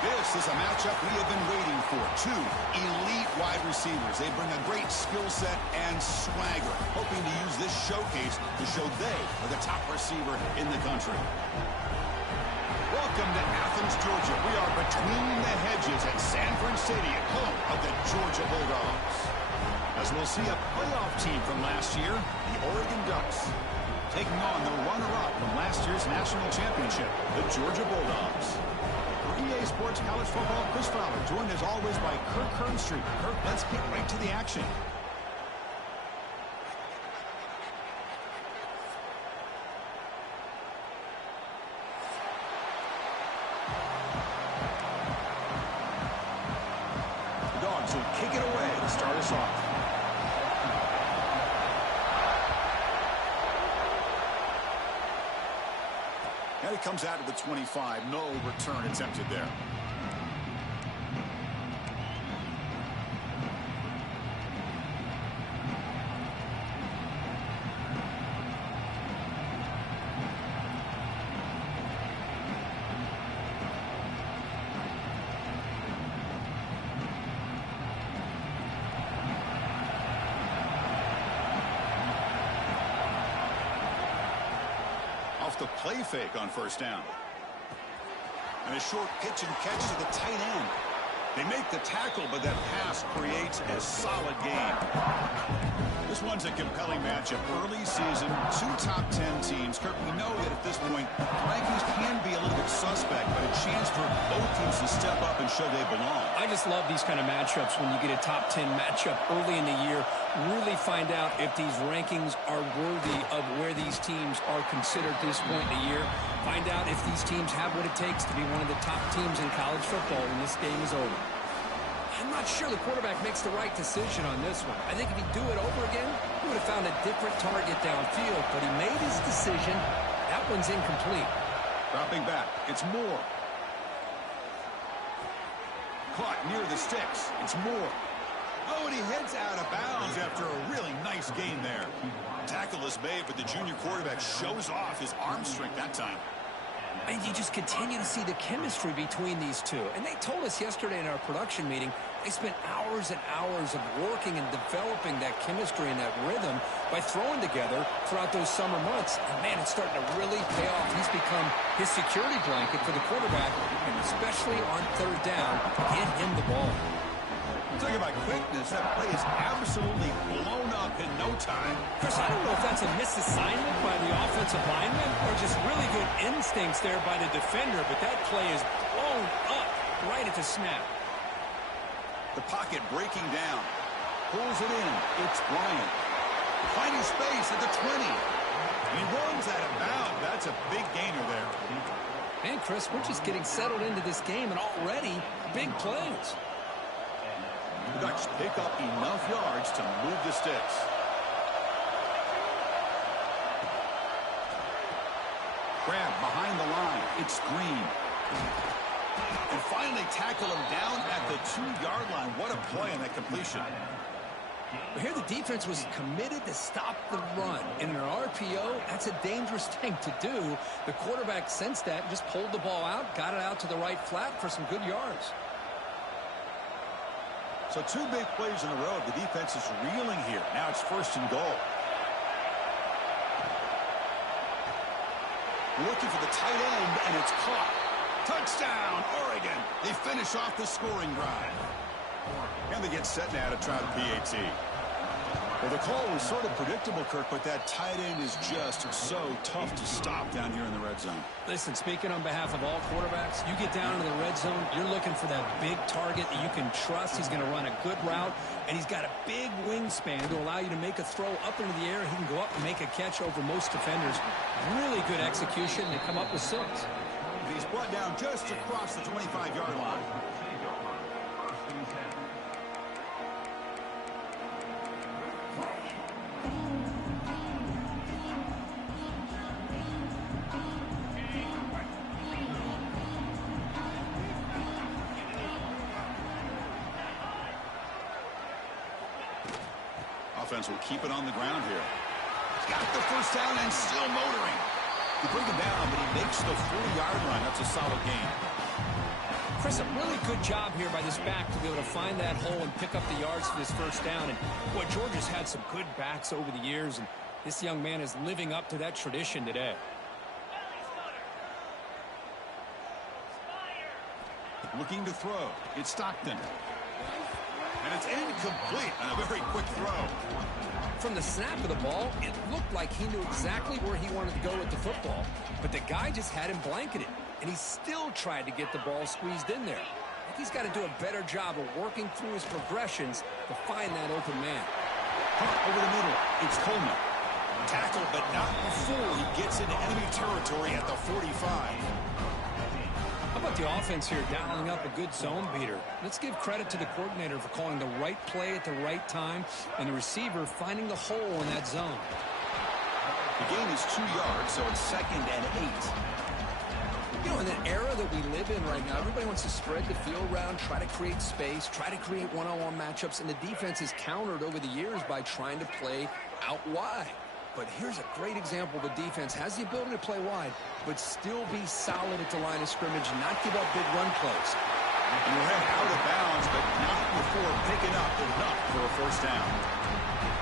This is a matchup we have been waiting for. Two elite wide receivers. They bring a great skill set and swagger, hoping to use this showcase to show they are the top receiver in the country. Welcome to Athens, Georgia. We are between the hedges at Sanford Stadium, home of the Georgia Bulldogs. As we'll see a playoff team from last year, the Oregon Ducks, taking on the runner-up from last year's national championship, the Georgia Bulldogs. For EA Sports College Football, Chris Fowler, joined as always by Kirk Kernstreet. Kirk, let's get right to the action. The Dogs will kick it away to start us off. And he comes out of the 25. No return attempted there. The play fake on first down. And a short pitch and catch to the tight end. They make the tackle, but that pass creates a solid game. This one's a compelling matchup. Early season, two top 10 teams. Kirk, we know that at this point, rankings can be a little bit suspect, but a chance for both teams to step up and show they belong. I just love these kind of matchups when you get a top 10 matchup early in the year. Really find out if these rankings are worthy of where these teams are considered at this point in the year. Find out if these teams have what it takes to be one of the top teams in college football when this game is over. I'm not sure the quarterback makes the right decision on this one. I think if he'd do it over again, he would have found a different target downfield, but he made his decision. That one's incomplete. Dropping back, it's Moore. Caught near the sticks, it's Moore. Oh, and he heads out of bounds after a really nice gain there. Tackle is made, but the junior quarterback shows off his arm strength that time. And you just continue to see the chemistry between these two. And they told us yesterday in our production meeting, they spent hours and hours of working and developing that chemistry and that rhythm by throwing together throughout those summer months. And, man, it's starting to really pay off. He's become his security blanket for the quarterback, and especially on third down, get him the ball. Talking about quickness, that play is absolutely blown up in no time. Chris, I don't know if that's a misassignment by the offensive lineman or just really good instincts there by the defender, but that play is blown up right at the snap. The pocket breaking down. Pulls it in. It's Bryant. Finding space at the 20. He runs out of bounds. That's a big gainer there. Man, Chris, we're just getting settled into this game, and already big plays. The Ducks pick up enough yards to move the sticks. Grab behind the line. It's Green. And finally tackle him down at the 2-yard line. What a play on that completion. But here the defense was committed to stop the run. In an RPO, that's a dangerous thing to do. The quarterback sensed that, just pulled the ball out, got it out to the right flat for some good yards. So two big plays in a row. The defense is reeling here. Now it's first and goal. Looking for the tight end, and it's caught. Touchdown, Oregon. They finish off the scoring drive. And they get set now to try the PAT. Well, the call was sort of predictable, Kirk, but that tight end is just so tough to stop down here in the red zone. Listen, speaking on behalf of all quarterbacks, you get down into the red zone, you're looking for that big target that you can trust. He's going to run a good route, and he's got a big wingspan to allow you to make a throw up into the air. He can go up and make a catch over most defenders. Really good execution. They come up with 6. He's brought down just across the 25-yard line. Offense will keep it on the ground here. He's got the first down and still motoring. They bring him down, but he makes the 40-yard line. That's a solid gain. Chris, Chris, a really good job here by this back to be able to find that hole and pick up the yards for this first down. And boy, Georgia's had some good backs over the years, and this young man is living up to that tradition today. Looking to throw. It's Stockton. And it's incomplete on a very quick throw. From the snap of the ball, it looked like he knew exactly where he wanted to go with the football, but the guy just had him blanketed, and he still tried to get the ball squeezed in there. I think he's got to do a better job of working through his progressions to find that open man. Over the middle, it's Coleman. Tackled, but not before he gets into enemy territory at the 45. How about the offense here dialing up a good zone beater? Let's give credit to the coordinator for calling the right play at the right time and the receiver finding the hole in that zone. The gain is 2 yards, so it's 2nd and 8. You know, in an era that we live in right now, everybody wants to spread the field around, try to create space, try to create one-on-one matchups, and the defense is countered over the years by trying to play out wide. But here's a great example of a defense has the ability to play wide, but still be solid at the line of scrimmage and not give up big run plays. And we're head out of bounds, but not before picking up enough for a first down.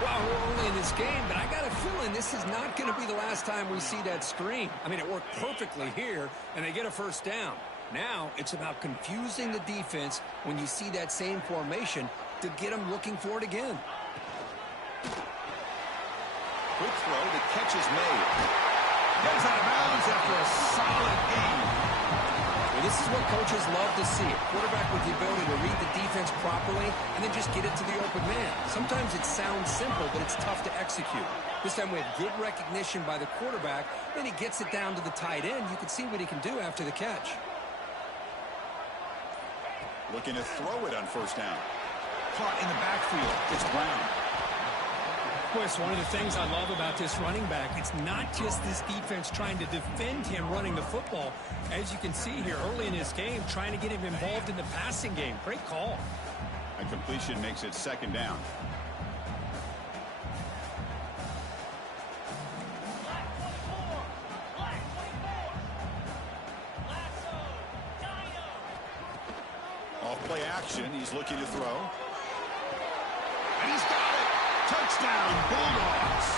Well, we're early in this game, but I got a feeling this is not going to be the last time we see that screen. I mean, it worked perfectly here, and they get a first down. Now it's about confusing the defense when you see that same formation to get them looking for it again. Quick throw, the catch is made. Gets out of bounds after a solid gain. Well, this is what coaches love to see. A quarterback with the ability to read the defense properly and then just get it to the open man. Sometimes it sounds simple, but it's tough to execute. This time we have good recognition by the quarterback. Then he gets it down to the tight end. You can see what he can do after the catch. Looking to throw it on first down. Caught in the backfield. It's Brown. Of course, one of the things I love about this running back, it's not just this defense trying to defend him running the football. As you can see here early in this game, trying to get him involved in the passing game. Great call. A completion makes it 2nd down. Off play action, he's looking to throw. And he's got it! Touchdown, Bulldogs!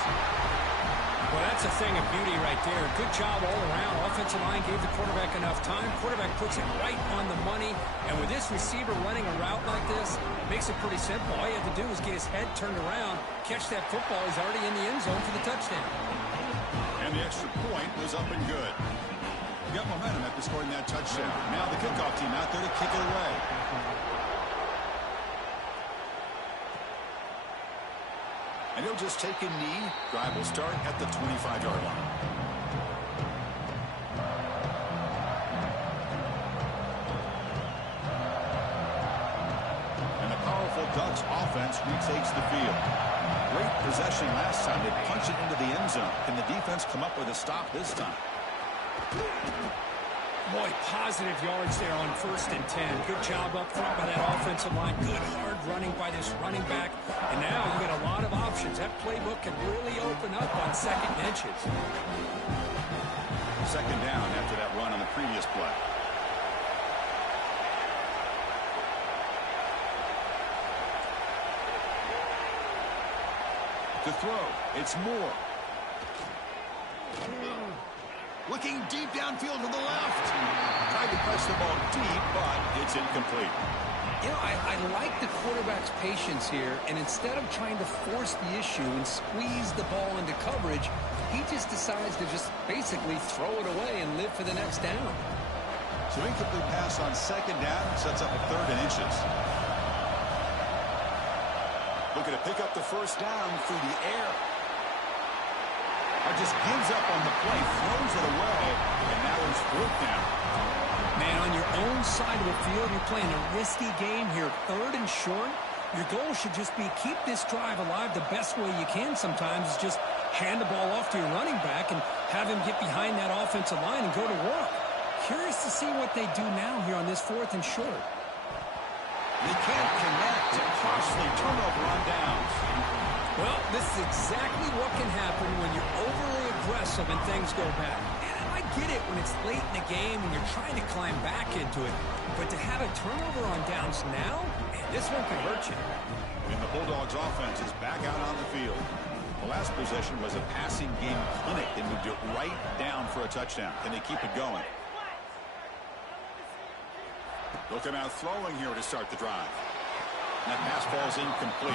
Well, that's a thing of beauty right there. Good job all around. Offensive line gave the quarterback enough time. Quarterback puts it right on the money. And with this receiver running a route like this, it makes it pretty simple. All you have to do is get his head turned around, catch that football. He's already in the end zone for the touchdown. And the extra point was up and good. Got momentum after scoring that touchdown. Now the kickoff team out there to kick it away. And he'll just take a knee. Drive will start at the 25-yard line. And the powerful Ducks offense retakes the field. Great possession last time. They punch it into the end zone. Can the defense come up with a stop this time? Boy, positive yards there on 1st and 10. Good job up front by that offensive line. Good hard running by this running back. And now you got a lot of options. That playbook can really open up on 2nd and inches. 2nd down after that run on the previous play. To throw, it's Moore. Looking deep downfield to the left. Tried to press the ball deep, but it's incomplete. You know, I like the quarterback's patience here, and instead of trying to force the issue and squeeze the ball into coverage, he just decides to just basically throw it away and live for the next down. So incomplete pass on 2nd down sets up a 3rd and inches. Looking to pick up the first down through the air. Or just gives up on the play, throws it away, and now it's 4th down. Man, on your own side of the field, you're playing a risky game here. 3rd and short. Your goal should just be keep this drive alive the best way you can sometimes is just hand the ball off to your running back and have him get behind that offensive line and go to work. Curious to see what they do now here on this 4th and short. They can't connect and costly turnover on downs. Well, this is exactly what can happen when you're overly aggressive and things go bad. And I get it when it's late in the game and you're trying to climb back into it. But to have a turnover on downs now, man, this one could hurt you. And the Bulldogs offense is back out on the field. The last possession was a passing game clinic. They moved it right down for a touchdown. Can they keep it going? They'll come out throwing here to start the drive. That pass falls incomplete.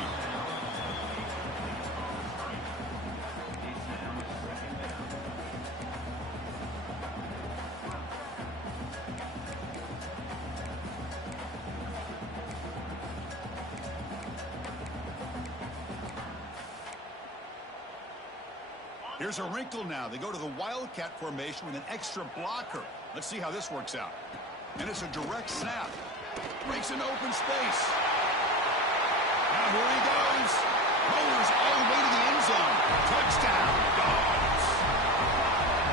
Here's a wrinkle now. They go to the Wildcat formation with an extra blocker. Let's see how this works out. And it's a direct snap. Breaks an open space. Now here he goes. Rollers all the way to the end zone. Touchdown, Dogs.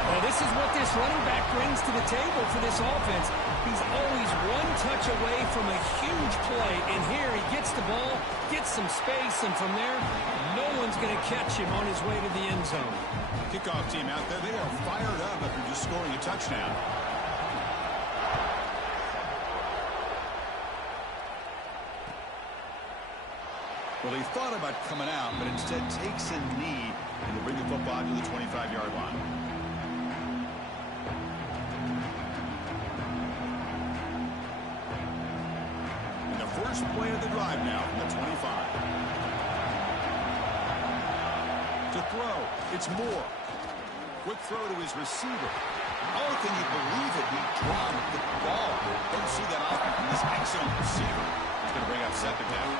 Well, this is what this running back brings to the table for this offense. He's always one touch away from a huge play. And here he gets the ball, gets some space, and from there, no one's going to catch him on his way to the end zone. Kickoff team out there, they are fired up after just scoring a touchdown. Well, he thought about coming out, but instead takes a knee and they bring the football to the 25-yard line. And the first play of the drive now from the 25. To throw, it's Moore. Quick throw to his receiver. Oh, can you believe it? He dropped the ball. Don't see that often from this excellent receiver. He's going to bring up second down.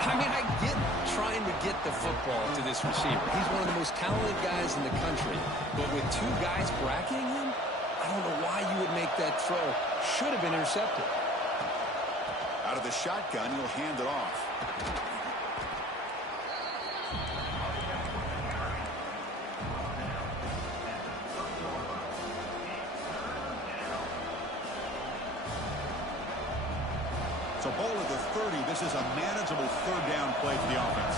I mean, I get trying to get the football to this receiver. He's one of the most talented guys in the country. But with two guys bracketing him, I don't know why you would make that throw. Should have been intercepted. Out of the shotgun, he'll hand it off. So ball at the 30. This is a manageable third down play for the offense.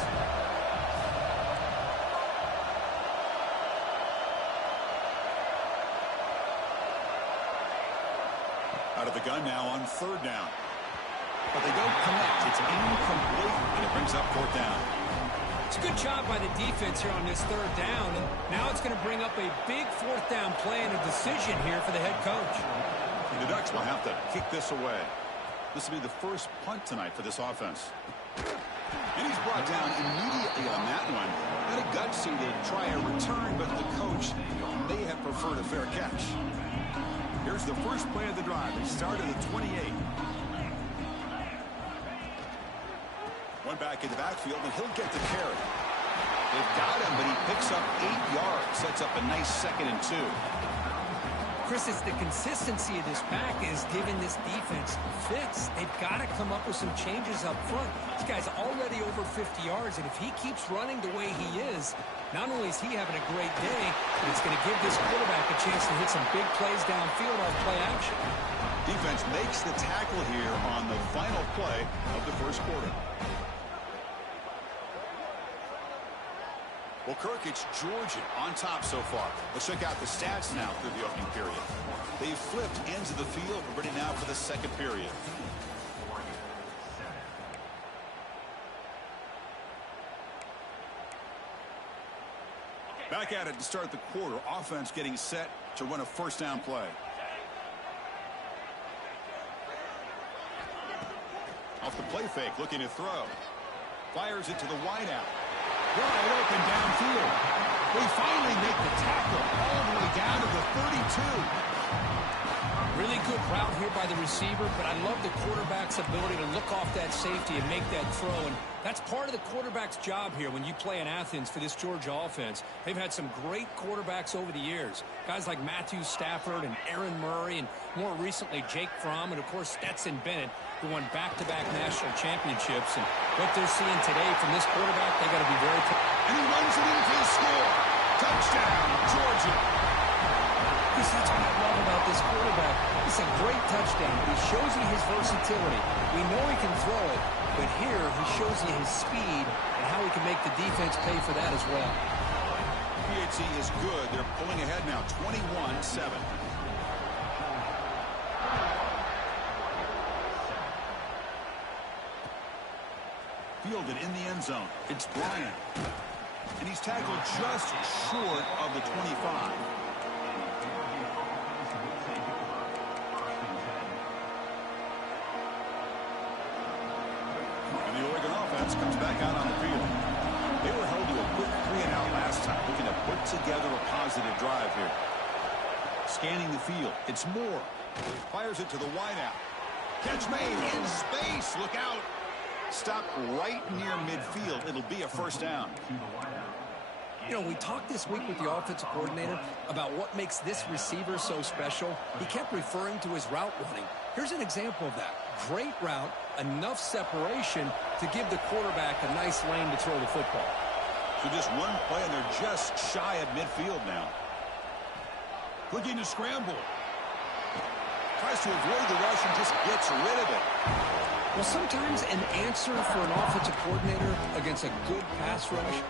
Out of the gun now on third down. But they don't connect. It's incomplete, and it brings up fourth down. It's a good job by the defense here on this third down. And now it's going to bring up a big fourth down play and a decision here for the head coach. And the Ducks will have to kick this away. This will be the first punt tonight for this offense. And he's brought down immediately on that one. Had a gutsy to try a return, but the coach may have preferred a fair catch. Here's the first play of the drive. They start at the 28. One back in the backfield, and he'll get the carry. They've got him, but he picks up 8 yards. Sets up a nice 2nd and 2. Chris, it's the consistency of this back is giving this defense fits. They've got to come up with some changes up front. This guy's already over 50 yards, and if he keeps running the way he is, not only is he having a great day, but it's going to give this quarterback a chance to hit some big plays downfield off play action. Defense makes the tackle here on the final play of the first quarter. Well, Kirk, it's Georgia on top so far. Let's check out the stats now through the opening period. They've flipped ends of the field. We're ready now for the second period. Back at it to start the quarter. Offense getting set to run a first down play. Off the play fake, looking to throw. Fires it to the wideout. Wide open downfield. They finally make the tackle all the way down to the 32. Really good route here by the receiver, but I love the quarterback's ability to look off that safety and make that throw. And that's part of the quarterback's job here when you play in Athens for this Georgia offense. They've had some great quarterbacks over the years. Guys like Matthew Stafford and Aaron Murray, and more recently Jake Fromm, and of course Stetson Bennett, who won back-to-back national championships. And what they're seeing today from this quarterback, they got to be very and he runs it in for the score. Touchdown, Georgia. Because that's what I love about this quarterback. It's a great touchdown, but he shows you his versatility. We know he can throw it, but here he shows you his speed and how he can make the defense pay for that as well. PHC is good. They're pulling ahead now, 21-7. Fielded in the end zone. It's Bryant. And he's tackled just short of the 25. And the Oregon offense comes back out on the field. They were held to a quick 3-and-out last time, looking to put together a positive drive here. Scanning the field. It's Moore. Fires it to the wideout. Catch made in space. Look out. Stop right near midfield. It'll be a first down. You know, we talked this week with the offensive coordinator about what makes this receiver so special. He kept referring to his route running. Here's an example of that. Great route, enough separation to give the quarterback a nice lane to throw the football. So just one play, and they're just shy of midfield now. Looking to scramble. Tries to avoid the rush and just gets rid of it. Well, sometimes an answer for an offensive coordinator against a good pass rush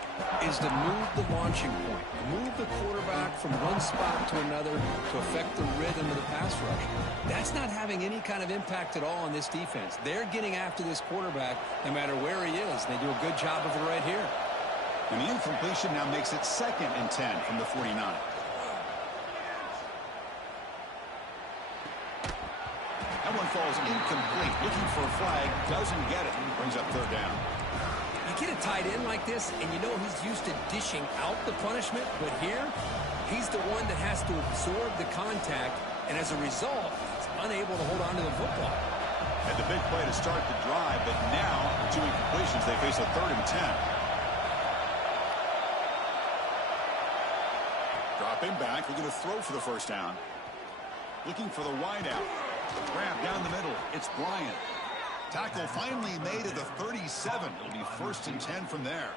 is to move the launching point, move the quarterback from one spot to another to affect the rhythm of the pass rush. That's not having any kind of impact at all on this defense. They're getting after this quarterback no matter where he is. They do a good job of it right here. And the incompletion now makes it 2nd and 10 from the 49. That one falls incomplete. Looking for a flag. Doesn't get it. Brings up 3rd down. You get a tight end like this, and you know he's used to dishing out the punishment. But here, he's the one that has to absorb the contact. And as a result, he's unable to hold on to the football. Had the big play to start the drive, but now, with 2 incompletions, they face a 3rd and 10. Dropping back. Looking to throw for the first down. Looking for the wideout. Grab down the middle. It's Bryant. Tackle finally made at the 37. It'll be 1st and 10 from there.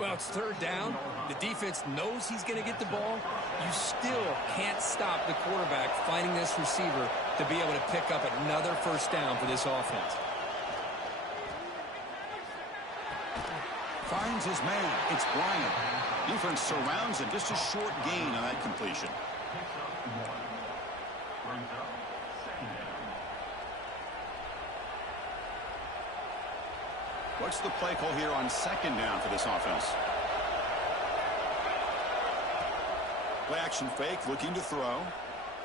Well, it's 3rd down. The defense knows he's going to get the ball. You still can't stop the quarterback finding this receiver to be able to pick up another first down for this offense. Finds his man. It's Bryant. Defense surrounds him. Just a short gain on that completion. What's the play call here on 2nd down for this offense? Play action fake, looking to throw.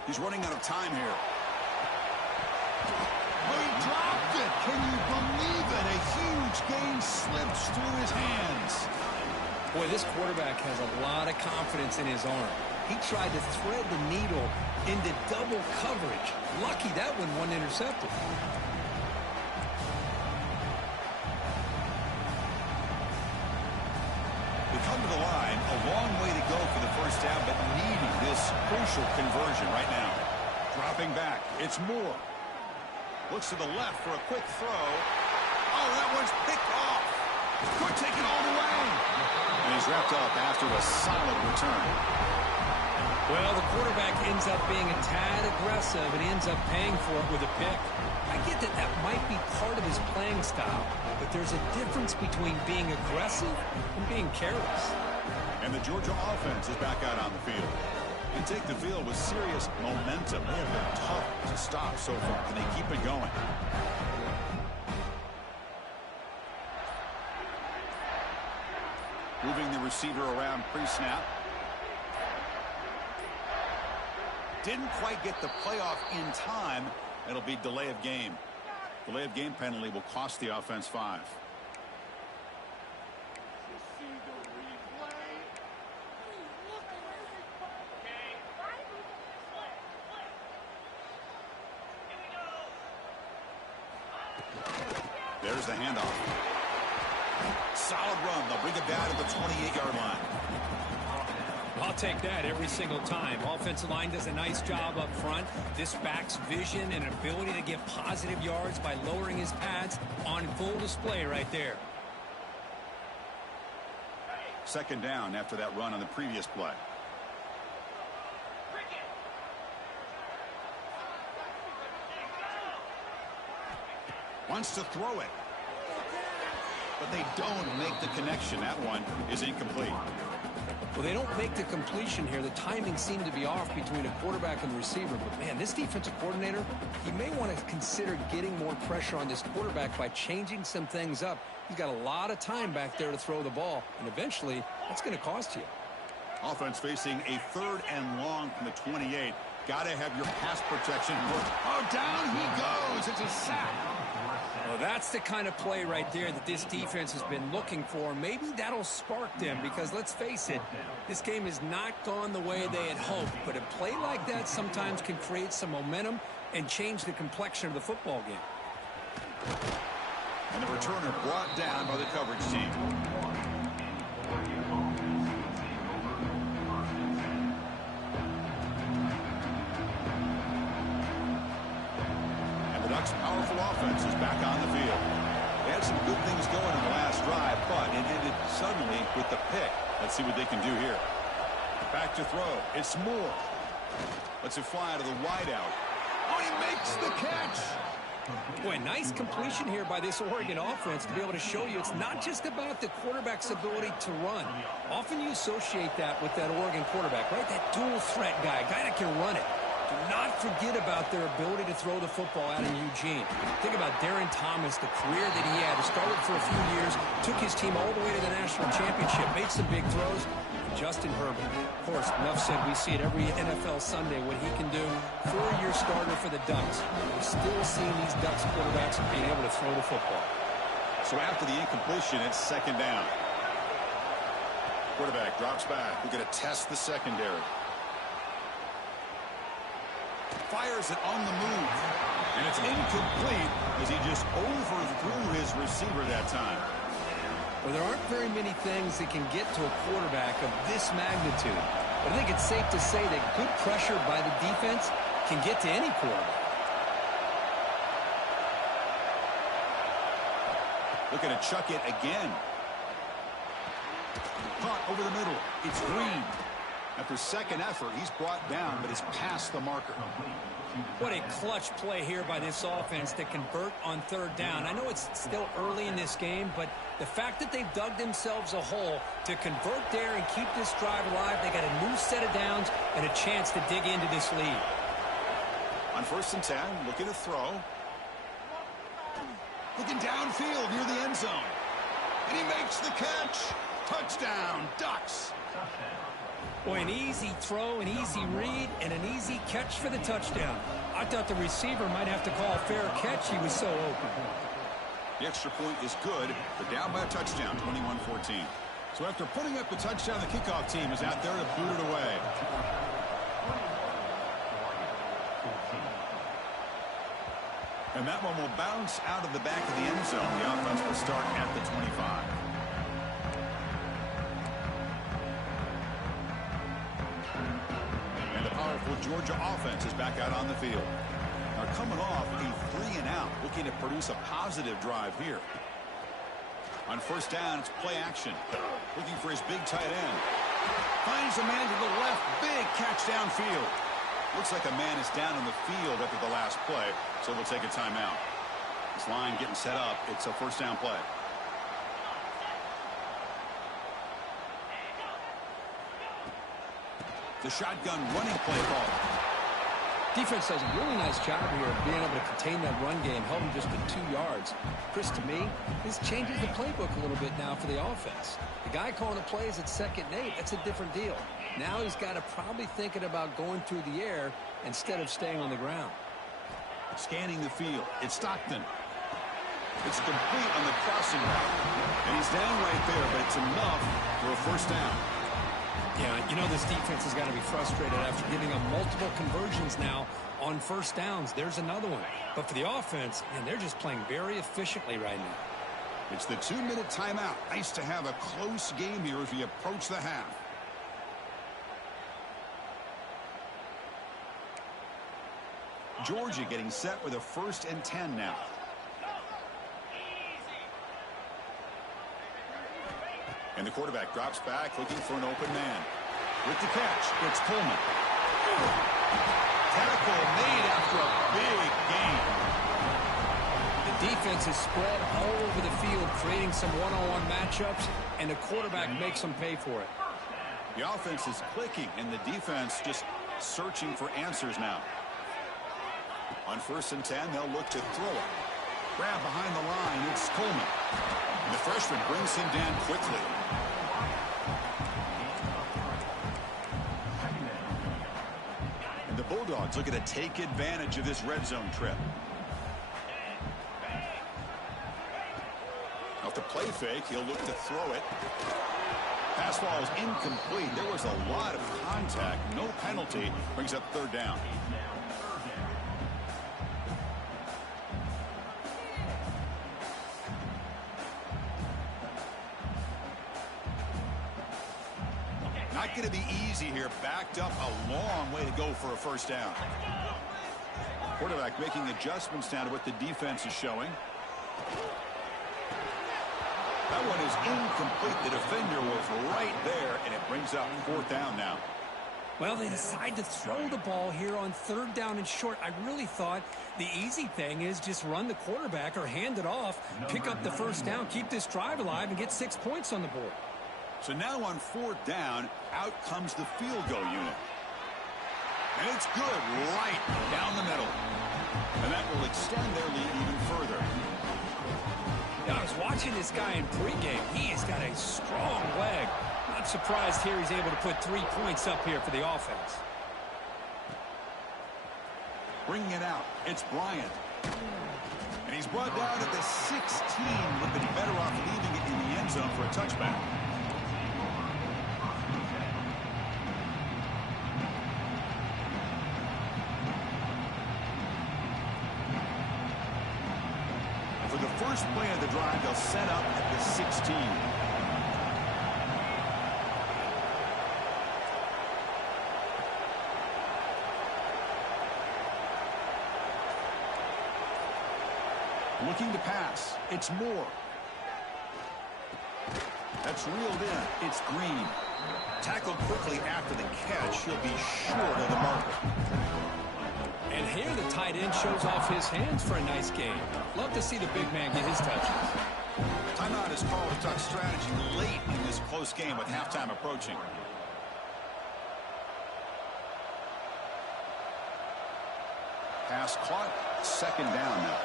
He's running out of time here. Oh, he dropped it. Can you believe it? A huge gain slips through his hands. Boy, this quarterback has a lot of confidence in his arm. He tried to thread the needle into double coverage. Lucky that one wasn't intercepted. Come to the line, a long way to go for the first down, but needing this crucial conversion right now. Dropping back, it's Moore. Looks to the left for a quick throw. Oh, that one's picked off. Could take it all the way. And he's wrapped up after a solid return. Well, the quarterback ends up being a tad aggressive and he ends up paying for it with a pick. I get that that might be part of his playing style, but there's a difference between being aggressive and being careless. And the Georgia offense is back out on the field. They take the field with serious momentum. They have been tough to stop so far. Can they keep it going? Moving the receiver around pre-snap. Didn't quite get the playoff in time. It'll be delay of game. Delay of game penalty will cost the offense 5. There's the handoff. Solid run. They'll bring it down to the 28-yard line. I'll take that every single time. Offensive line does a nice job up front. This back's vision and ability to get positive yards by lowering his pads on full display right there. 2nd down after that run on the previous play. Wants to throw it. But they don't make the connection. That one is incomplete. Well, they don't make the completion here. The timing seemed to be off between a quarterback and the receiver. But, man, this defensive coordinator, he may want to consider getting more pressure on this quarterback by changing some things up. He's got a lot of time back there to throw the ball, and eventually that's going to cost you. Offense facing a 3rd and long from the 28. Got to have your pass protection work. Oh, down he goes. It's a sack. Well, that's the kind of play right there that this defense has been looking for. Maybe that'll spark them because, let's face it, this game has not gone the way they had hoped. But a play like that sometimes can create some momentum and change the complexion of the football game. And the returner brought down by the coverage team. Ducks' powerful offense is back on the field. They had some good things going in the last drive, but it ended suddenly with the pick. Let's see what they can do here. Back to throw. It's Moore. Lets it fly to the wideout. Oh, he makes the catch. Boy, nice completion here by this Oregon offense to be able to show you it's not just about the quarterback's ability to run. Often you associate that with that Oregon quarterback, right? That dual threat guy, a guy that can run it. Do not forget about their ability to throw the football out in Eugene. Think about Darren Thomas, the career that he had. He started for a few years, took his team all the way to the national championship, made some big throws. Justin Herbert, of course, enough said, we see it every NFL Sunday what he can do. 4-year starter for the Ducks. We're still seeing these Ducks quarterbacks being able to throw the football. So after the incompletion, it's 2nd down. Quarterback drops back. We're going to test the secondary. Fires it on the move. And it's incomplete as he just overthrew his receiver that time. Well, there aren't very many things that can get to a quarterback of this magnitude. But I think it's safe to say that good pressure by the defense can get to any quarterback. Looking to chuck it again. Caught over the middle. It's Green. After second effort, he's brought down, but it's past the marker. What a clutch play here by this offense to convert on 3rd down. I know it's still early in this game, but the fact that they've dug themselves a hole to convert there and keep this drive alive, they got a new set of downs and a chance to dig into this lead. On 1st and 10, looking to throw. Looking downfield near the end zone. And he makes the catch. Touchdown, Ducks. Boy, an easy throw, an easy read, and an easy catch for the touchdown. I thought the receiver might have to call a fair catch. He was so open. The extra point is good, but down by a touchdown, 21-14. So after putting up the touchdown, the kickoff team is out there to boot it away. And that one will bounce out of the back of the end zone. The offense will start at the 25. Georgia offense is back out on the field. Now coming off a 3-and-out, looking to produce a positive drive here. On 1st down, it's play action. Looking for his big tight end. Finds a man to the left. Big catch downfield. Looks like a man is down in the field after the last play, so we'll take a timeout. This line getting set up. It's a 1st down play. The shotgun running play call. Defense does a really nice job here of being able to contain that run game, held him just to 2 yards. Chris, to me, this changes the playbook a little bit now for the offense. The guy calling the plays at 2nd and 8, that's a different deal. Now he's got to probably thinking about going through the air instead of staying on the ground. Scanning the field. It's Stockton. It's complete on the crossing route. And he's down right there, but it's enough for a 1st down. Yeah, you know this defense has got to be frustrated after giving up multiple conversions now on 1st downs. There's another one. But for the offense, man, they're just playing very efficiently right now. It's the 2-minute timeout. Nice to have a close game here as we approach the half. Georgia getting set with a 1st and 10 now. And the quarterback drops back, looking for an open man. With the catch, it's Coleman. Tackle made after a big gain. The defense is spread all over the field, creating some one-on-one matchups, and the quarterback makes them pay for it. The offense is clicking, and the defense just searching for answers now. On 1st and 10, they'll look to throw it. Grab behind the line, it's Coleman. And the freshman brings him down quickly. And the Bulldogs looking to take advantage of this red zone trip. Off the play fake, he'll look to throw it. Pass ball is incomplete. There was a lot of contact. No penalty. Brings up 3rd down. Not going to be easy here. Backed up a long way to go for a 1st down. Quarterback making adjustments now to what the defense is showing. That one is incomplete. The defender was right there, and it brings up 4th down now. Well, they decide to throw the ball here on 3rd down and short. I really thought the easy thing is just run the quarterback or hand it off, pick up the 1st down, keep this drive alive, and get 6 points on the board. So now on 4th down, out comes the field goal unit. And it's good right down the middle. And that will extend their lead even further. Now, I was watching this guy in pregame. He has got a strong leg. Not surprised here he's able to put 3 points up here for the offense. Bringing it out, it's Bryant. And he's brought down at the 16. Would have been better off leaving it in the end zone for a touchback. For the first play of the drive, they'll set up at the 16. Looking to pass. It's Moore. That's reeled in. It's Green. Tackled quickly after the catch. He'll be short of the marker. And here the tight end shows off his hands for a nice game. Love to see the big man get his touches. Timeout is called to talk strategy late in this close game with halftime approaching. Pass caught. 2nd down now.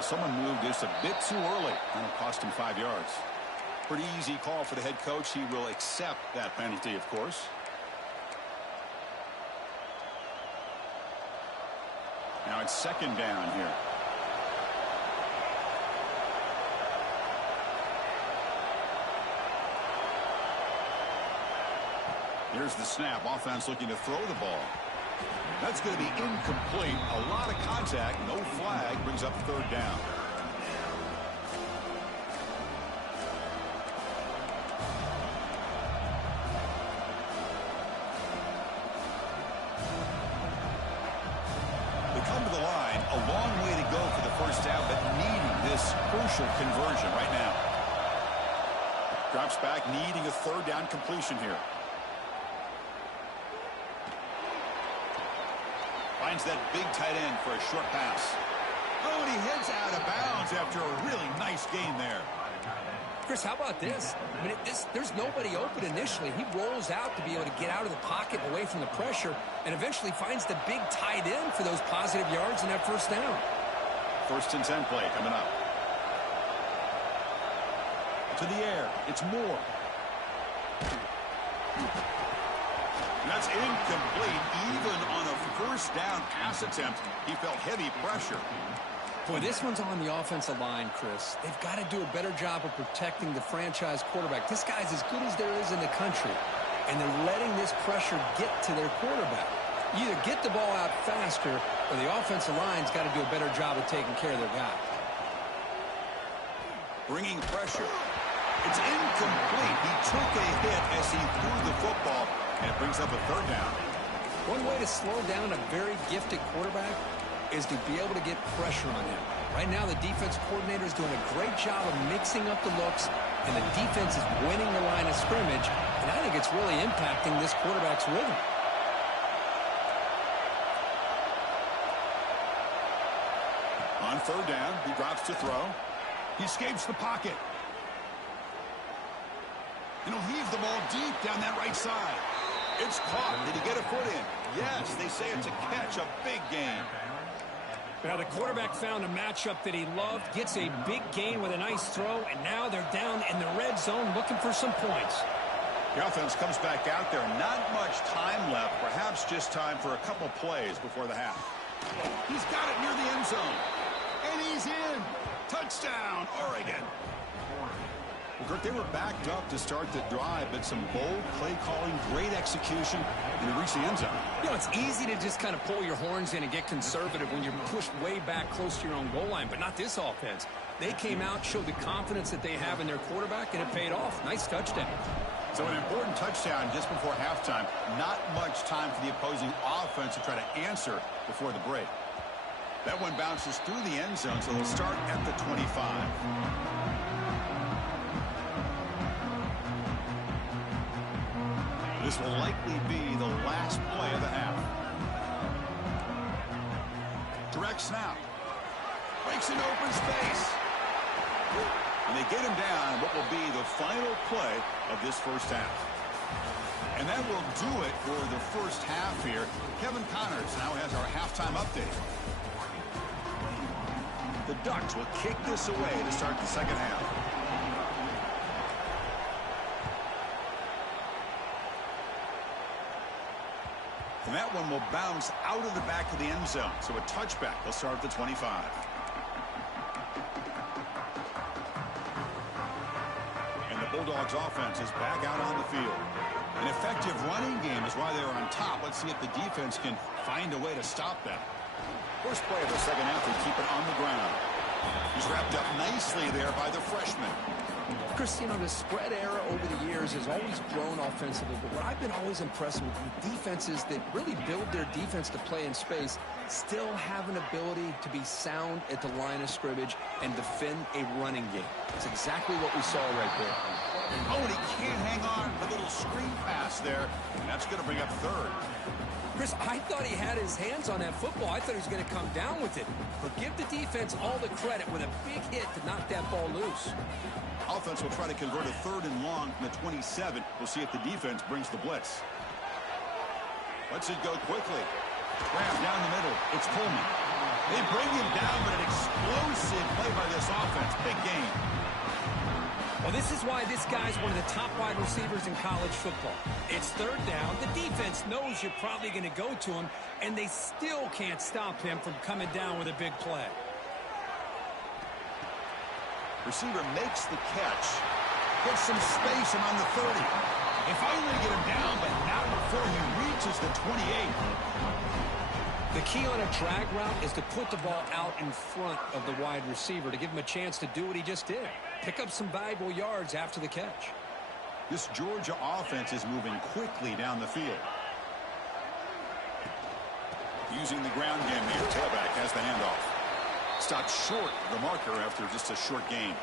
Someone moved this a bit too early, and it cost him 5 yards. Pretty easy call for the head coach. He will accept that penalty, of course. Now it's 2nd down here. Here's the snap. Offense looking to throw the ball. That's going to be incomplete. A lot of contact. No flag. Brings up 3rd down. They come to the line. A long way to go for the 1st down, but needing this crucial conversion right now. Drops back, needing a 3rd down completion here. Finds that big tight end for a short pass. Oh, and he heads out of bounds after a really nice gain there. Chris, how about this? I mean, there's nobody open initially. He rolls out to be able to get out of the pocket away from the pressure and eventually finds the big tight end for those positive yards in that 1st down. 1st and 10 play coming up. To the air. It's Moore. And that's incomplete. Even on a 1st down pass attempt, he felt heavy pressure. Boy, this one's on the offensive line, Chris. They've got to do a better job of protecting the franchise quarterback. This guy's as good as there is in the country, and they're letting this pressure get to their quarterback. You either get the ball out faster, or the offensive line's got to do a better job of taking care of their guy. Bringing pressure. It's incomplete. He took a hit as he threw the football, and it brings up a 3rd down. One way to slow down a very gifted quarterback is to be able to get pressure on him. Right now, the defense coordinator is doing a great job of mixing up the looks, and the defense is winning the line of scrimmage, and I think it's really impacting this quarterback's rhythm. On third down, he drops to throw. He escapes the pocket. And he'll heave the ball deep down that right side. It's caught. Did he get a foot in? Yes, they say it's a catch, a big gain. Now, the quarterback found a matchup that he loved, gets a big gain with a nice throw, and now they're down in the red zone looking for some points. The offense comes back out there. Not much time left, perhaps just time for a couple plays before the half. He's got it near the end zone. And he's in. Touchdown, Oregon. Well, Kirk, they were backed up to start the drive, but some bold play calling, great execution, and they reached the end zone. You know, it's easy to just kind of pull your horns in and get conservative when you're pushed way back close to your own goal line, but not this offense. They came out, showed the confidence that they have in their quarterback, and it paid off. Nice touchdown. So an important touchdown just before halftime. Not much time for the opposing offense to try to answer before the break. That one bounces through the end zone, so they'll start at the 25. This will likely be the last play of the half. Direct snap. Breaks into open space. And they get him down what will be the final play of this first half. And that will do it for the first half here. Kevin Connors now has our halftime update. The Ducks will kick this away to start the second half. And that one will bounce out of the back of the end zone. So a touchback. They'll start at the 25. And the Bulldogs offense is back out on the field. An effective running game is why they're on top. Let's see if the defense can find a way to stop that. First play of the second half, they keep it on the ground. He's wrapped up nicely there by the freshman. Chris, you know, the spread era over the years has always grown offensively, but what I've been always impressed with defenses that really build their defense to play in space still have an ability to be sound at the line of scrimmage and defend a running game. It's exactly what we saw right there. Oh, and he can't hang on. A little screen pass there, and that's going to bring up third. Chris, I thought he had his hands on that football. I thought he was going to come down with it. But give the defense all the credit with a big hit to knock that ball loose. Offense will try to convert a third and long from the 27. We'll see if the defense brings the blitz. Lets it go quickly. Grab down the middle. It's Coleman. They bring him down, but an explosive play by this offense. Big gain. Well, this is why this guy's one of the top wide receivers in college football. It's third down. The defense knows you're probably going to go to him, and they still can't stop him from coming down with a big play. Receiver makes the catch. Gets some space around the 30. They finally get him down, but not before he reaches the 28. The key on a drag route is to put the ball out in front of the wide receiver to give him a chance to do what he just did. Pick up some valuable yards after the catch. This Georgia offense is moving quickly down the field. Using the ground game here. Tailback has the handoff. Stopped short of the marker after just a short gain.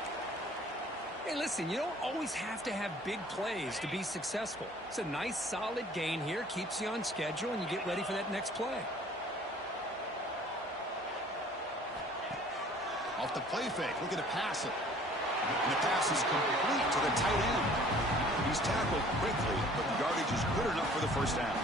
Hey, listen, you don't always have to have big plays to be successful. It's a nice, solid gain here. Keeps you on schedule, and you get ready for that next play. Off the play fake. Look at the pass. And the pass is complete to the tight end. He's tackled quickly, but the yardage is good enough for the first down.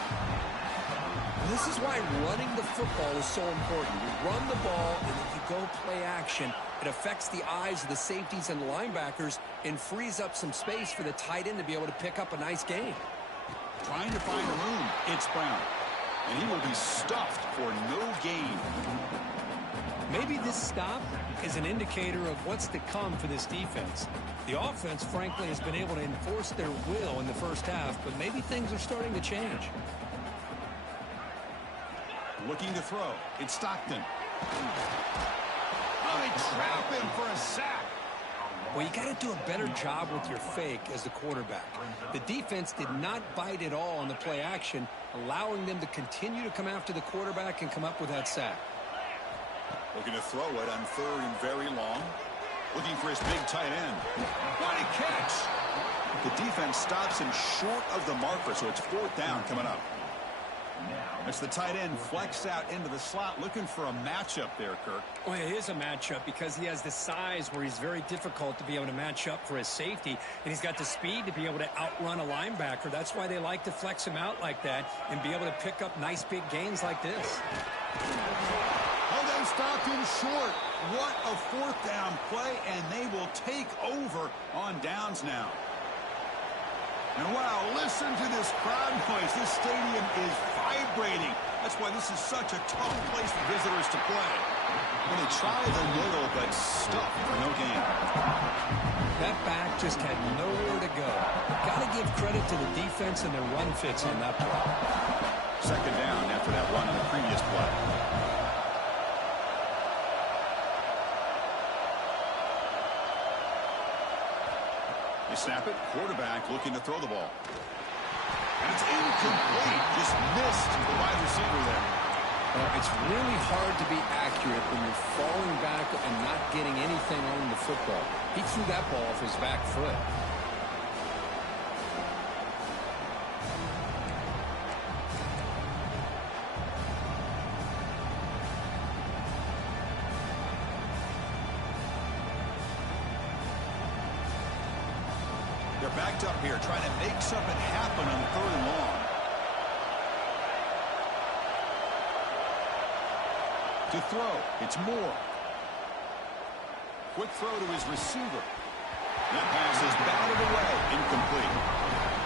This is why running the football is so important. You run the ball, and if you go play action, it affects the eyes of the safeties and the linebackers and frees up some space for the tight end to be able to pick up a nice gain. Trying to find room. It's Brown. And he will be stuffed for no gain. Maybe this stop is an indicator of what's to come for this defense. The offense, frankly, has been able to enforce their will in the first half, but maybe things are starting to change. Looking to throw. It's Stockton. Oh, they trap him for a sack. Well, you got to do a better job with your fake as the quarterback. The defense did not bite at all on the play action, allowing them to continue to come after the quarterback and come up with that sack. Looking to throw it on 3rd and very long. Looking for his big tight end. What a catch! The defense stops him short of the marker, so it's 4th down coming up. It's the tight end flexed out into the slot, looking for a matchup there, Kirk. Well, it is a matchup because he has the size where he's very difficult to be able to match up for his safety, and he's got the speed to be able to outrun a linebacker. That's why they like to flex him out like that and be able to pick up nice big gains like this. Oh, they stopped him short. What a 4th down play, and they will take over on downs now. And wow, listen to this crowd noise. This stadium is vibrating. That's why this is such a tough place for visitors to play. And they try the middle, but stuck for no gain. That back just had nowhere to go. Got to give credit to the defense and their run fits on that play. 2nd down after that run on the previous play. They snap it. Quarterback looking to throw the ball. And it's incomplete. Just missed the wide receiver there. It's really hard to be accurate when you're falling back and not getting anything on the football. He threw that ball off his back foot. They're backed up here, trying to make something happen on 3rd and long. To throw, it's Moore. Quick throw to his receiver. That pass is batted away, incomplete.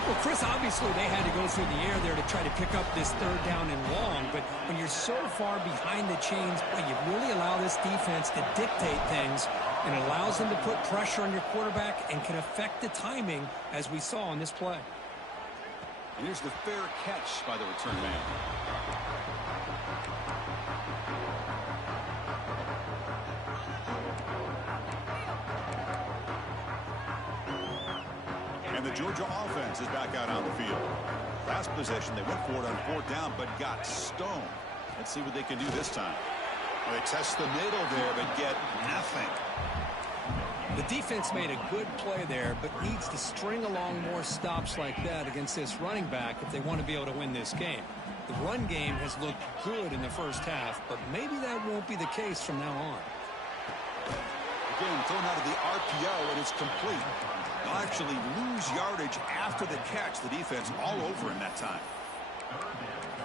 Well, Chris, obviously they had to go through the air there to try to pick up this 3rd down and long, but when you're so far behind the chains, boy, you really allow this defense to dictate things, and it allows them to put pressure on your quarterback and can affect the timing, as we saw on this play. And here's the fair catch by the return man. And the Georgia offense is back out on the field. Last possession, they went for it on 4th down, but got stoned. Let's see what they can do this time. Well, they test the middle there, but get nothing. The defense made a good play there, but needs to string along more stops like that against this running back if they want to be able to win this game. The run game has looked good in the first half, but maybe that won't be the case from now on. Again, thrown out of the RPO, and it's complete. They'll actually lose yardage after the catch. The defense all over him that time.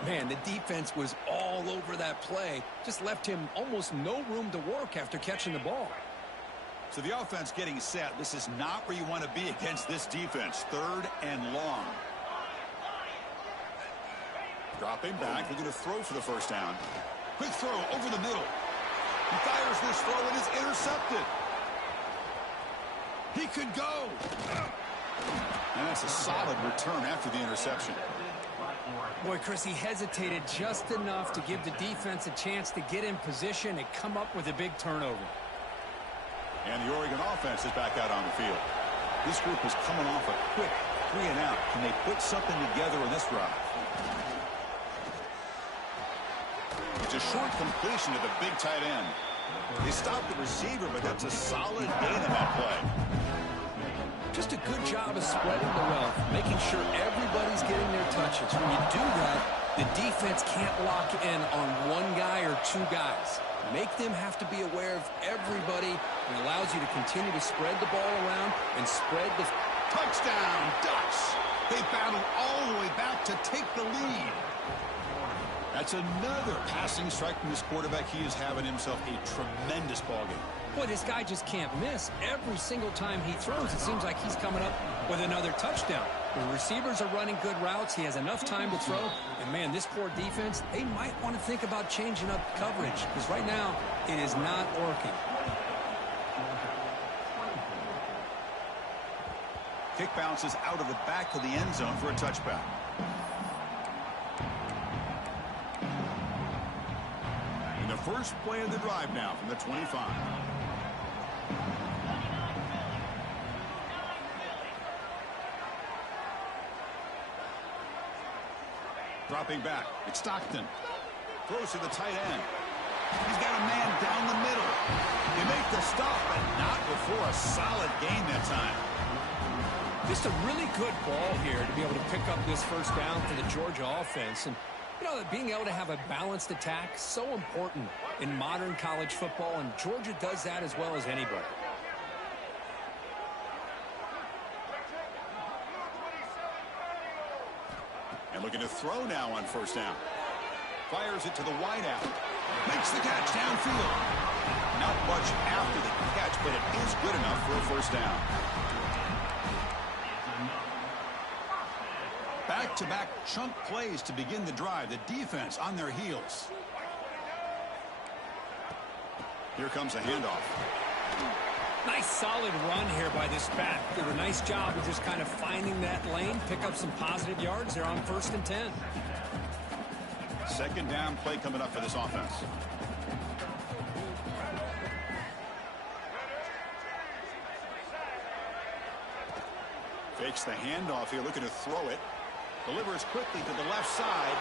Man, the defense was all over that play. Just left him almost no room to work after catching the ball. So the offense getting set. This is not where you want to be against this defense. 3rd and long. Dropping back. They're going to throw for the 1st down. Quick throw over the middle. He fires this throw and is intercepted. He could go. And that's a solid return after the interception. Boy, Chris, he hesitated just enough to give the defense a chance to get in position and come up with a big turnover. And the Oregon offense is back out on the field. This group is coming off a quick 3 and out. Can they put something together in this drive? It's a short completion to the big tight end. They stopped the receiver, but that's a solid gain in that play. Just a good job of spreading the wealth, making sure everybody's getting their touches. When you do that, the defense can't lock in on one guy or 2 guys. Make them have to be aware of everybody, and allows you to continue to spread the ball around and spread the... Touchdown, Ducks! They battled all the way back to take the lead. That's another passing strike from this quarterback. He is having himself a tremendous ballgame. Boy, this guy just can't miss. Every single time he throws, it seems like he's coming up with another touchdown. The receivers are running good routes. He has enough time to throw. And, man, this poor defense, they might want to think about changing up coverage, because right now it is not working. Kick bounces out of the back of the end zone for a touchback. And the first play of the drive now from the 25. Dropping back. It's Stockton. Throws to the tight end. He's got a man down the middle. You make the stop, but not before a solid gain that time. Just a really good ball here to be able to pick up this first down for the Georgia offense. And, you know, being able to have a balanced attack, so important in modern college football, and Georgia does that as well as anybody. And looking to throw now on first down. Fires it to the wideout. Makes the catch downfield. Not much after the catch, but it is good enough for a first down. Back-to-back chunk plays to begin the drive. The defense on their heels. Here comes a handoff. Nice solid run here by this back. Did a nice job of just kind of finding that lane, pick up some positive yards there on 1st and 10. Second down play coming up for this offense. Fakes the handoff here, looking to throw it. Delivers quickly to the left side,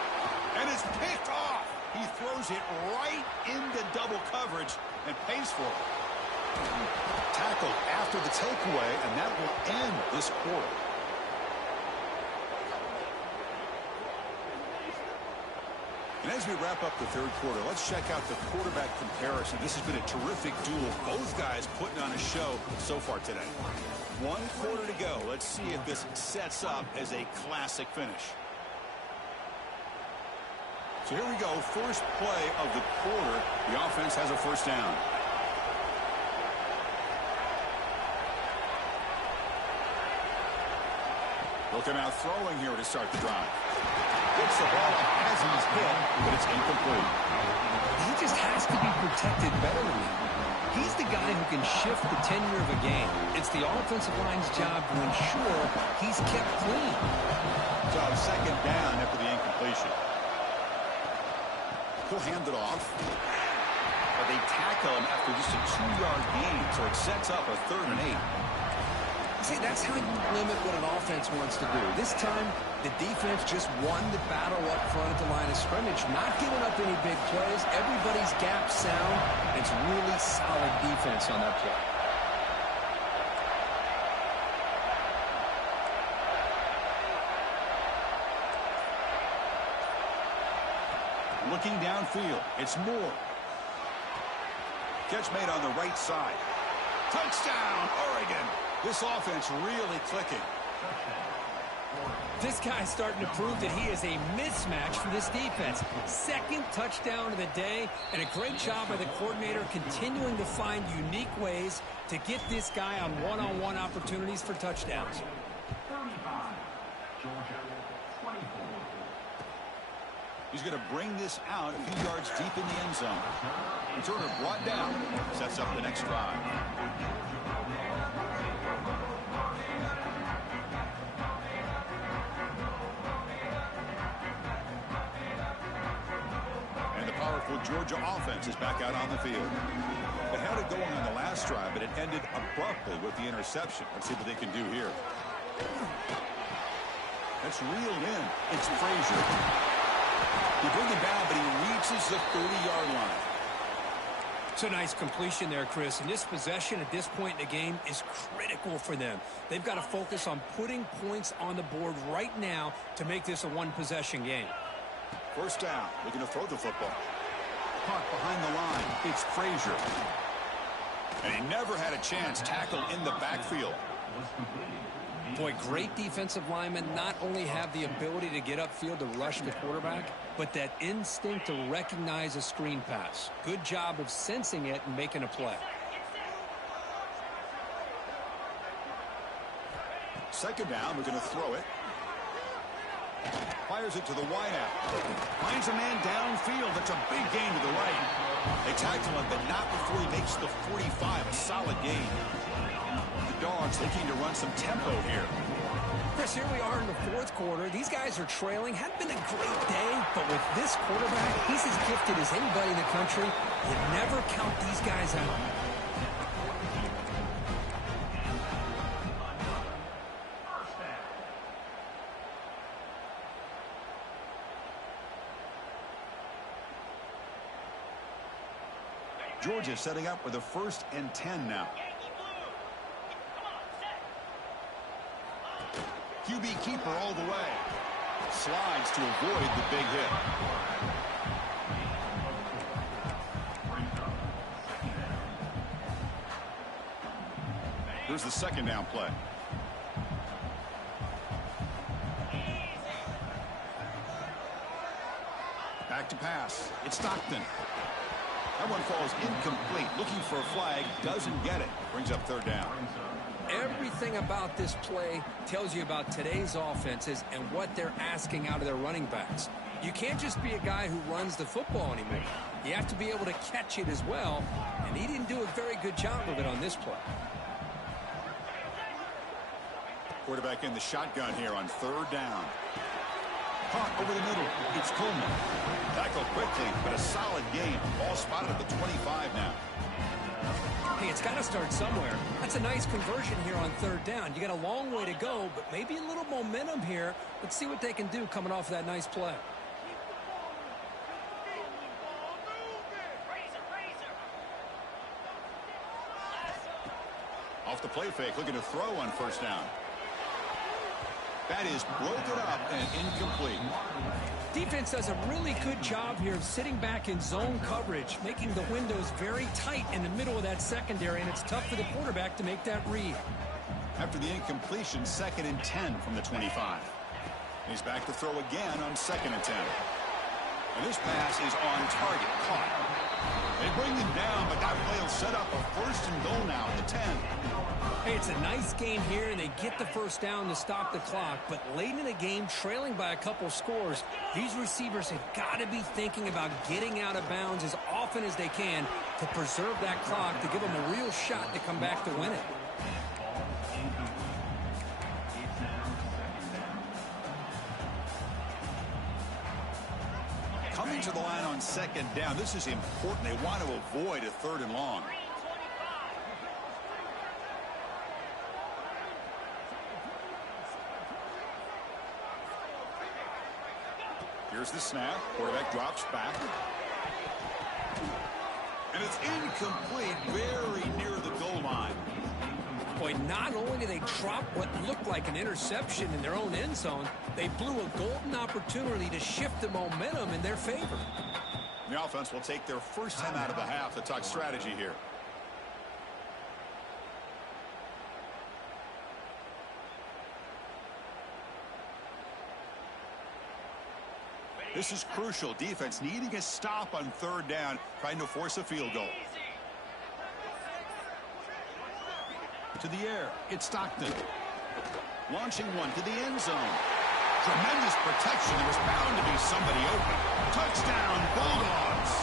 and is picked off. He throws it right into double coverage and pays for it. Tackled after the takeaway, and that will end this quarter. And as we wrap up the third quarter, let's check out the quarterback comparison. This has been a terrific duel. Both guys putting on a show so far today. 1 quarter to go. Let's see if this sets up as a classic finish. So here we go. First play of the quarter. The offense has a first down. Looking out throwing here to start the drive. Gets the ball as he's hit, but it's incomplete. He just has to be protected better than that. He's the guy who can shift the tenure of a game. It's the offensive line's job to ensure he's kept clean. So second down after the incompletion. He'll hand it off. But they tackle him after just a 2-yard gain, so it sets up a 3rd and 8. See, that's how you limit what an offense wants to do. This time, the defense just won the battle up front at the line of scrimmage, not giving up any big plays. Everybody's gap sound. It's really solid defense on that play. Looking downfield, it's Moore. Catch made on the right side. Touchdown, Oregon. This offense really clicking. This guy's starting to prove that he is a mismatch for this defense. Second touchdown of the day, and a great job by the coordinator continuing to find unique ways to get this guy on one-on-one opportunities for touchdowns. He's going to bring this out a few yards deep in the end zone. Returner brought down, sets up the next drive. And the powerful Georgia offense is back out on the field. They had it going on the last drive, but it ended abruptly with the interception. Let's see what they can do here. That's reeled in. It's Frazier. He brings it down, but he reaches the 30-yard line. It's a nice completion there, Chris. And this possession at this point in the game is critical for them. They've got to focus on putting points on the board right now to make this a one-possession game. First down, looking to throw the football. Caught behind the line. It's Frazier. And he never had a chance tackled in the backfield. Boy, great defensive linemen not only have the ability to get upfield to rush the quarterback, but that instinct to recognize a screen pass. Good job of sensing it and making a play. Second down, we're going to throw it. Fires it to the wideout. Finds a man downfield. That's a big gain to the right. They tackle him, but not before he makes the 45. A solid gain. The Dogs looking to run some tempo here. Chris, here we are in the fourth quarter. These guys are trailing. Hadn't been a great day, but with this quarterback, he's as gifted as anybody in the country. You never count these guys out. Georgia setting up with a 1st and 10 now. QB keeper all the way. Slides to avoid the big hit. Here's the 2nd down play. Back to pass. It's Stockton. That one falls incomplete. Looking for a flag. Doesn't get it. Brings up 3rd down. Everything about this play tells you about today's offenses and what they're asking out of their running backs. You can't just be a guy who runs the football anymore. You have to be able to catch it as well, and he didn't do a very good job of it on this play. Quarterback in the shotgun here on 3rd down. Caught over the middle. It's Coleman. Tackled quickly, but a solid gain. Ball spotted at the 25 now. Hey, it's got to start somewhere. That's a nice conversion here on 3rd down. You got a long way to go, but maybe a little momentum here. Let's see what they can do coming off that nice play. Off the play fake, looking to throw on 1st down. That is broken up and incomplete. Defense does a really good job here of sitting back in zone coverage, making the windows very tight in the middle of that secondary, and it's tough for the quarterback to make that read. After the incompletion, 2nd and 10 from the 25. He's back to throw again on 2nd and 10. And this pass is on target, caught. They bring him down, but that play will set up a 1st and goal now at the 10. Hey, it's a nice game here, and they get the 1st down to stop the clock. But late in the game, trailing by a couple scores, these receivers have got to be thinking about getting out of bounds as often as they can to preserve that clock, to give them a real shot to come back to win it. Coming to the line on 2nd down. This is important. They want to avoid a 3rd and long. Here's the snap. Quarterback drops back. And it's incomplete, very near the goal line. Boy, not only did they drop what looked like an interception in their own end zone, they blew a golden opportunity to shift the momentum in their favor. The offense will take their 1st time out of the half to talk strategy here. This is crucial. Defense needing a stop on 3rd down, trying to force a field goal. To the air, it's Stockton. Launching one to the end zone. Tremendous protection. There was bound to be somebody open. Touchdown, Bulldogs.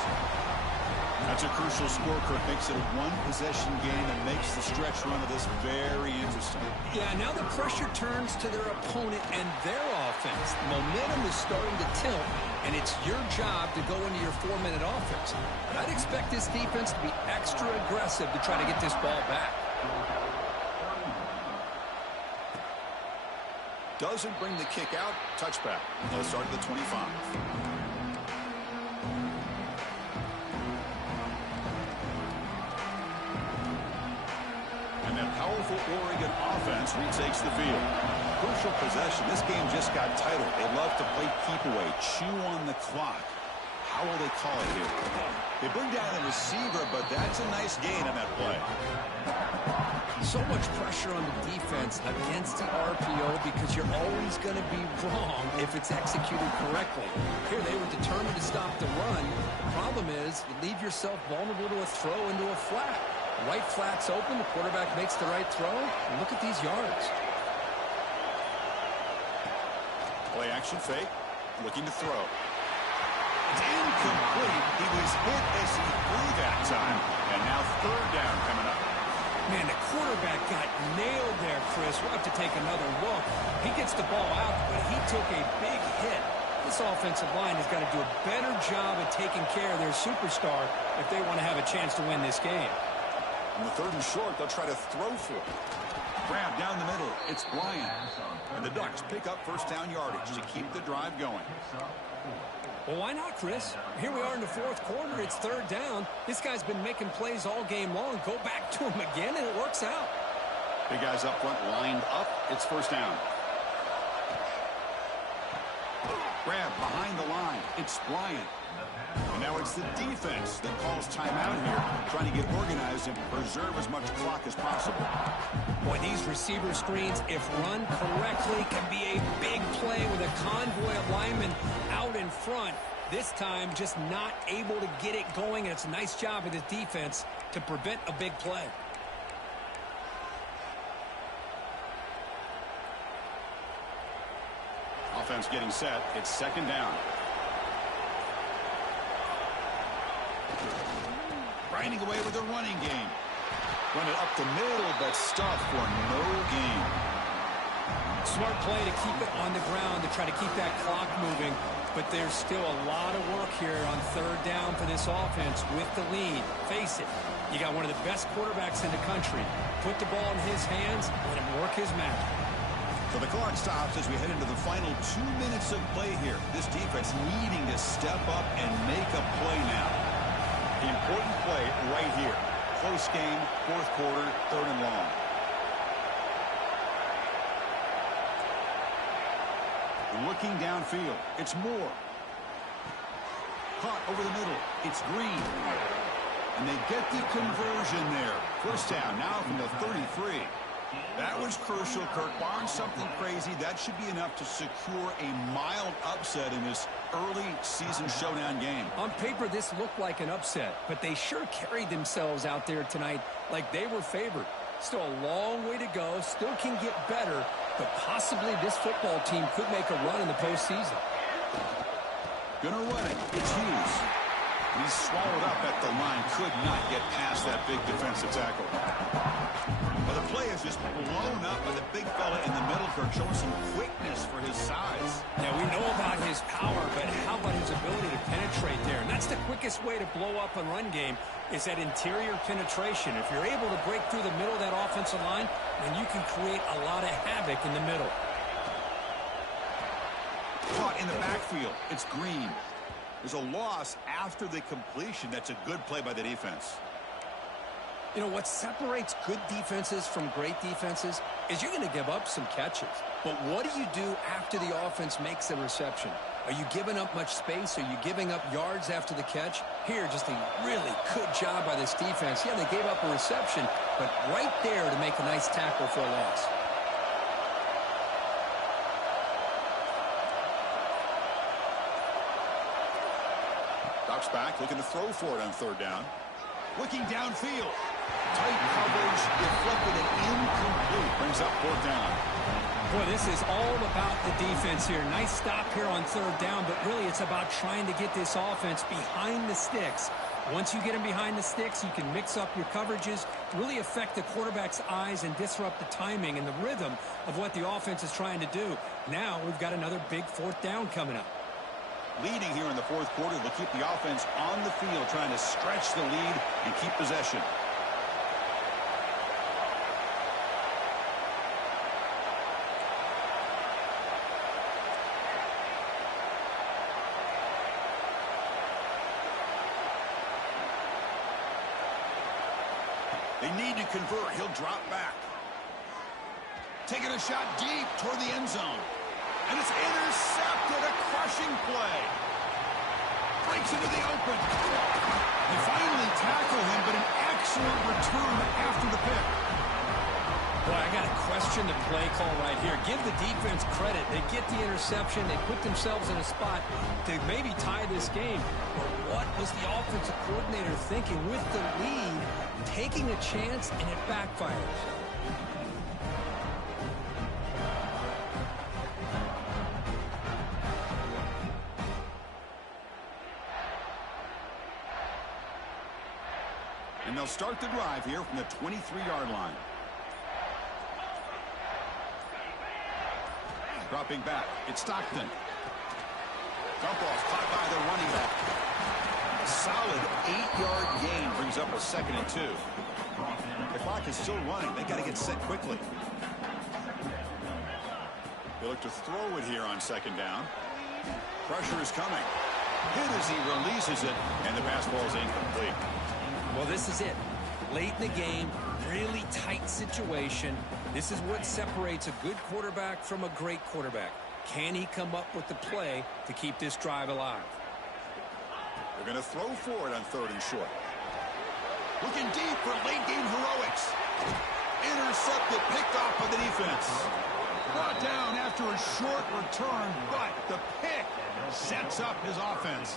That's a crucial score, Kirk. Makes it a 1-possession game and makes the stretch run of this very interesting. Yeah, now the pressure turns to their opponent and their offense. Momentum is starting to tilt, and it's your job to go into your 4-minute offense. But I'd expect this defense to be extra aggressive to try to get this ball back. Doesn't bring the kick out. Touchback. They'll start at the 25. And that powerful Oregon offense retakes the field. Crucial possession. This game just got tighter. They love to play keep away, chew on the clock. How will they call it here? They bring down the receiver, but that's a nice gain on that play. So much pressure on the defense against the RPO because you're always going to be wrong if it's executed correctly. Here they were determined to stop the run. The problem is you leave yourself vulnerable to a throw into a flat. Right flat's open, the quarterback makes the right throw. And look at these yards. Play action fake, looking to throw. It's incomplete. He was hit as he threw that time. And now 3rd down coming up. Man, the quarterback got nailed there, Chris. We'll have to take another look. He gets the ball out, but he took a big hit. This offensive line has got to do a better job of taking care of their superstar if they want to have a chance to win this game. On the 3rd and short, they'll try to throw for it. Grab down the middle. It's Bryant. And the Ducks pick up 1st down yardage to keep the drive going. Well, why not, Chris? Here we are in the fourth quarter. It's third down. This guy's been making plays all game long. Go back to him again, and it works out. Big guys up front lined up. It's first down. Grab behind the line. It's Bryant. And now it's the defense that calls timeout here, trying to get organized and preserve as much clock as possible. Boy, these receiver screens, if run correctly, can be a big play with a convoy of linemen out in front. This time, just not able to get it going, and it's a nice job of the defense to prevent a big play. Offense getting set. It's second down. Grinding away with the running game. Run it up the middle, but stuffed for no gain. Smart play to keep it on the ground to try to keep that clock moving. But there's still a lot of work here on third down for this offense with the lead. Face it, you got one of the best quarterbacks in the country. Put the ball in his hands, let him work his magic. So the clock stops as we head into the final 2 minutes of play here. This defense needing to step up and make a play now. The important play right here. Close game, fourth quarter, third and long. Looking downfield. It's Moore. Caught over the middle. It's Green. And they get the conversion there. First down now from the 33. That was crucial, Kirk. Barring something crazy, that should be enough to secure a mild upset in this early season showdown game. On paper, this looked like an upset, but they sure carried themselves out there tonight like they were favored. Still a long way to go, still can get better, but possibly this football team could make a run in the postseason. Gonna run it. It's Hughes. He's swallowed up at the line, could not get past that big defensive tackle. Well, the play is just blown up by the big fella in the middle, Kirk, showing some quickness for his size. Yeah, we know about his power, but how about his ability to penetrate there? And that's the quickest way to blow up a run game is that interior penetration. If you're able to break through the middle of that offensive line, then you can create a lot of havoc in the middle. Caught in the backfield. It's Green. There's a loss after the completion. That's a good play by the defense. You know, what separates good defenses from great defenses is you're going to give up some catches. But what do you do after the offense makes the reception? Are you giving up much space? Are you giving up yards after the catch? Here, just a really good job by this defense. Yeah, they gave up a reception, but right there to make a nice tackle for a loss. Drops back, looking to throw for it on third down. Looking downfield. Tight coverage, deflected and incomplete. Brings up fourth down. Boy, this is all about the defense here. Nice stop here on third down, but really it's about trying to get this offense behind the sticks. Once you get them behind the sticks, you can mix up your coverages, really affect the quarterback's eyes and disrupt the timing and the rhythm of what the offense is trying to do. Now we've got another big fourth down coming up. Leading here in the fourth quarter will keep the offense on the field, trying to stretch the lead and keep possession. They need to convert. He'll drop back. Taking a shot deep toward the end zone. And it's intercepted, a crushing play. Breaks into the open. They finally tackle him, but an excellent return after the pick. Boy, I got to question the play call right here. Give the defense credit. They get the interception. They put themselves in a spot to maybe tie this game. But what was the offensive coordinator thinking with the lead, taking a chance, and it backfires? And they'll start the drive here from the 23-yard line. Dropping back, it's Stockton. Dump off, caught by the running back. A solid 8-yard gain brings up a 2nd and 2. The clock is still running. They got to get set quickly. They look to throw it here on 2nd down. Pressure is coming. Hit as he releases it, and the pass ball is incomplete. Well, this is it. Late in the game, really tight situation. This is what separates a good quarterback from a great quarterback. Can he come up with the play to keep this drive alive? They're going to throw for it on 3rd and short. Looking deep for late-game heroics. Intercepted, picked off by the defense. Brought down after a short return, but the pick sets up his offense.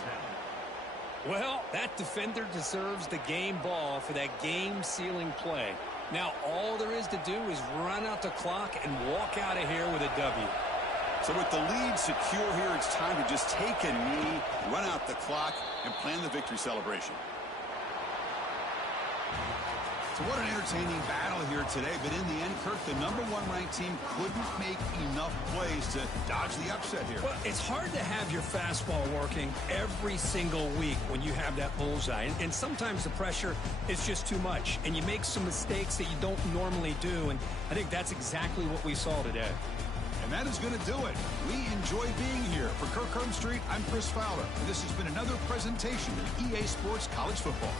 Well, that defender deserves the game ball for that game-sealing play. Now, all there is to do is run out the clock and walk out of here with a W. So with the lead secure here, it's time to just take a knee, run out the clock, and plan the victory celebration. So what an entertaining battle here today, but in the end, Kirk, the #1 ranked team couldn't make enough plays to dodge the upset here. Well, it's hard to have your fastball working every single week when you have that bullseye, and sometimes the pressure is just too much, and you make some mistakes that you don't normally do, and I think that's exactly what we saw today. And that is going to do it. We enjoy being here. For Kirk Street, I'm Chris Fowler, and this has been another presentation of EA Sports College Football.